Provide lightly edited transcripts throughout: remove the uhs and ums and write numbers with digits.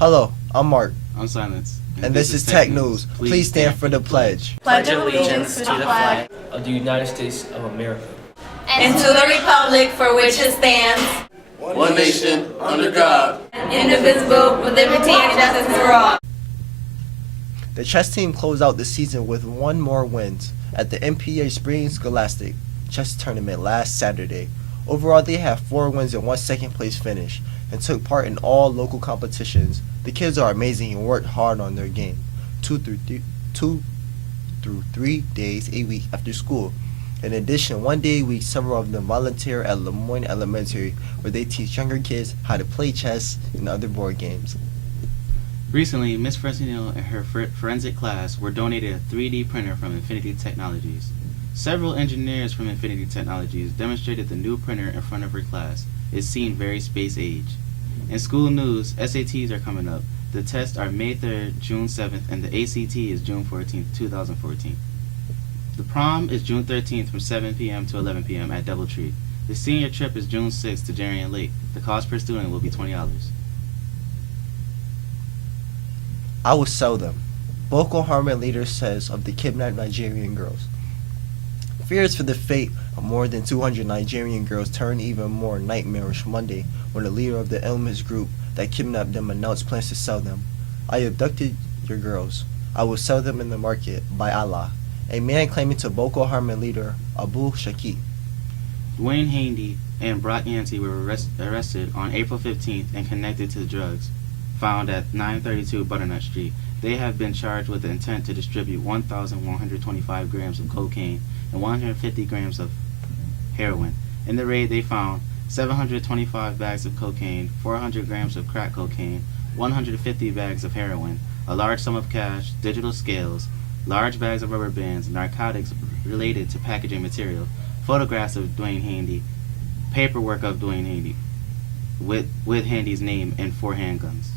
Hello, I'm Mark, I'm Silence. and this is Tech News. Please stand for the pledge. Pledge allegiance to the flag of the United States of America and to the republic for which it stands, one nation, under God, indivisible, with liberty and justice for all. The chess team closed out the season with one more wins at the MPA Spring Scholastic Chess Tournament last Saturday. Overall, they had 4 wins and 1 second place finish and took part in all local competitions. The kids are amazing and worked hard on their game, 2 through 3 days a week after school. In addition, 1 day a week, several of them volunteer at Lemoyne Elementary, where they teach younger kids how to play chess and other board games. Recently, Miss Fresnel and her forensic class were donated a 3D printer from Infinity Technologies. Several engineers from Infinity Technologies demonstrated the new printer in front of her class. It seemed very space age. In school news, SATs are coming up. The tests are May 3rd, June 7th, and the ACT is June 14th, 2014. The prom is June 13th from 7 p.m. to 11 p.m. at Doubletree. The senior trip is June 6th to Darien Lake. The cost per student will be $20. I will sell them, Boko Haram leader says of the kidnapped Nigerian girls. Fears for the fate of more than 200 Nigerian girls turned even more nightmarish Monday when the leader of the Ilmis group that kidnapped them announced plans to sell them. I abducted your girls. I will sell them in the market, by Allah. A man claiming to Boko Haram leader Abu Shaki. Dwayne Handy and Brock Yancey were arrested on April 15th and connected to the drugs found at 932 Butternut Street. They have been charged with the intent to distribute 1,125 grams of cocaine and 150 grams of heroin. In the raid, they found 725 bags of cocaine, 400 grams of crack cocaine, 150 bags of heroin, a large sum of cash, digital scales, large bags of rubber bands, narcotics related to packaging material, photographs of Dwayne Handy, paperwork of Dwayne Handy, with Handy's name, and 4 handguns.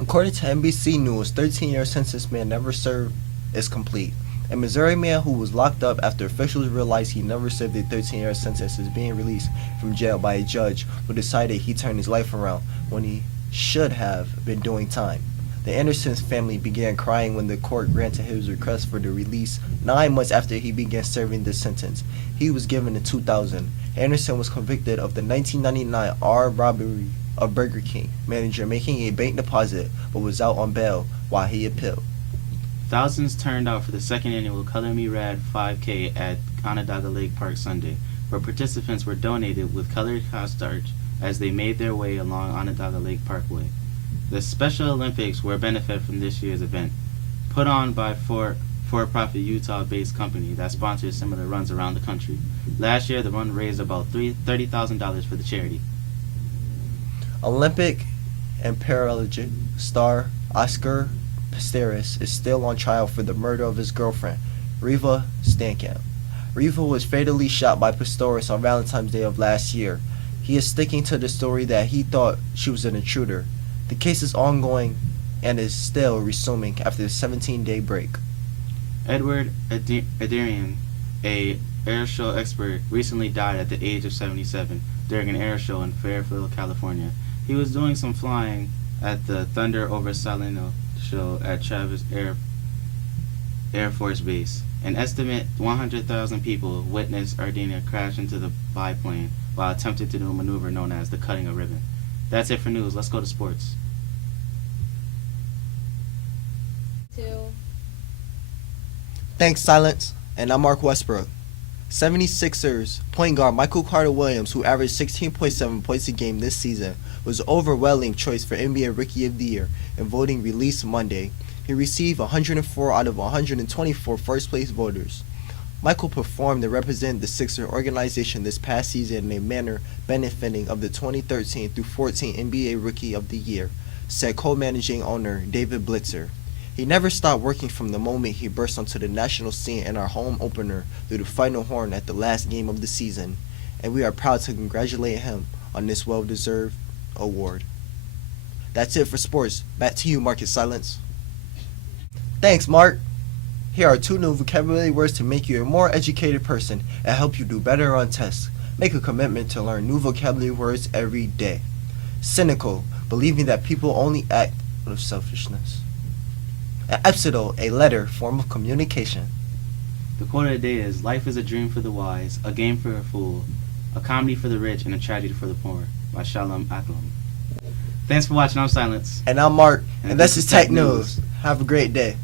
According to NBC News, 13-year census man never served is complete. A Missouri man who was locked up after officials realized he never served a 13-year sentence is being released from jail by a judge who decided he turned his life around when he should have been doing time. The Anderson's family began crying when the court granted his request for the release 9 months after he began serving the sentence. He was given in 2000. Anderson was convicted of the 1999 armed robbery of Burger King manager making a bank deposit but was out on bail while he appealed. Thousands turned out for the 2nd annual Color Me Rad 5K at Onondaga Lake Park Sunday, where participants were donated with colored cornstarch as they made their way along Onondaga Lake Parkway. The Special Olympics were a benefit from this year's event, put on by for-profit Utah-based company that sponsors similar runs around the country. Last year, the run raised about $30,000 for the charity. Olympic and Paralympic star Oscar Pistorius is still on trial for the murder of his girlfriend, Reeva Steenkamp. Reeva was fatally shot by Pistorius on Valentine's Day of last year. He is sticking to the story that he thought she was an intruder. The case is ongoing and is still resuming after a 17-day break. Edward Adrian, a airshow expert, recently died at the age of 77 during an air show in Fairfield, California. He was doing some flying at the Thunder over Salino show at Travis Air Force Base. An estimate 100,000 people witnessed Ardina crash into the biplane while attempting to do a maneuver known as the cutting of ribbon. That's it for news. Let's go to sports. Thanks, Silence. And I'm Mark Westbrook. 76ers point guard Michael Carter-Williams, who averaged 16.7 points a game this season, was an overwhelming choice for NBA Rookie of the Year in voting released Monday. He received 104 out of 124 first-place voters. Michael performed to represent the Sixers organization this past season in a manner benefiting of the 2013 through 14 NBA Rookie of the Year, said co-managing owner David Blitzer. He never stopped working from the moment he burst onto the national scene in our home opener through the final horn at the last game of the season, and we are proud to congratulate him on this well-deserved award. That's it for sports. Back to you, Marcus Silence. Thanks, Mark. Here are 2 new vocabulary words to make you a more educated person and help you do better on tests. Make a commitment to learn new vocabulary words every day. Cynical, believing that people only act out of selfishness. An episode, a letter, form of communication. The quote of the day is, "Life is a dream for the wise, a game for a fool, a comedy for the rich, and a tragedy for the poor," by Shalom Aklam. Thanks for watching. I'm Silence. And I'm Mark, And and this is Tech News. Have a great day.